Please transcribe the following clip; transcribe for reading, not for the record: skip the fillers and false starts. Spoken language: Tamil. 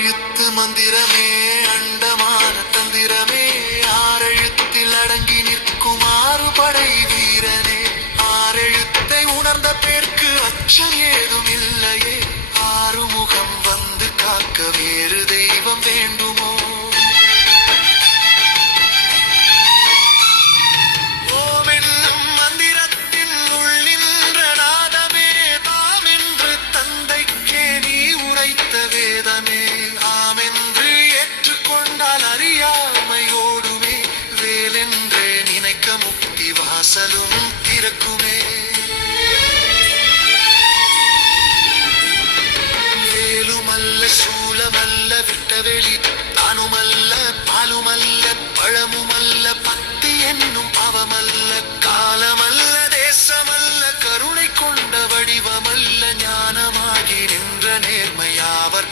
ஆறெழுத்து மந்திரமே அண்டமான தந்திரமே ஆறெழுத்தில் அடங்கி நிற்கும் ஆறுபடை வீரனே ஆறெழுத்தை உணர்ந்த பேர்க்கு அச்சம் ஏதும் இல்லையே ஆறுமுகம் வந்து காக்க வேறு தெய்வம் வேண்டுமோ ஓம் என்னும் மந்திரத்தின் உள்ளின்ற நாதமே தாம் என்று தந்தைக்கே நீ உரைத்த வேதமே ஆமென்று ஏற்றுக்கொண்டால் அறியாமை ஓடுமே வேலென்றே நினைக்க முக்தி வாசலும் திறக்குமே வேலுமல்ல சூலமல்ல விட்டவெளி தானுமல்ல பாலுமல்ல பழமுமல்ல பக்தி என்னும் அவமல்ல காலமல்ல தேசமல்ல கருணை கொண்ட வடிவமல்ல ஞானமாகி நின்ற நேர்மையாவர்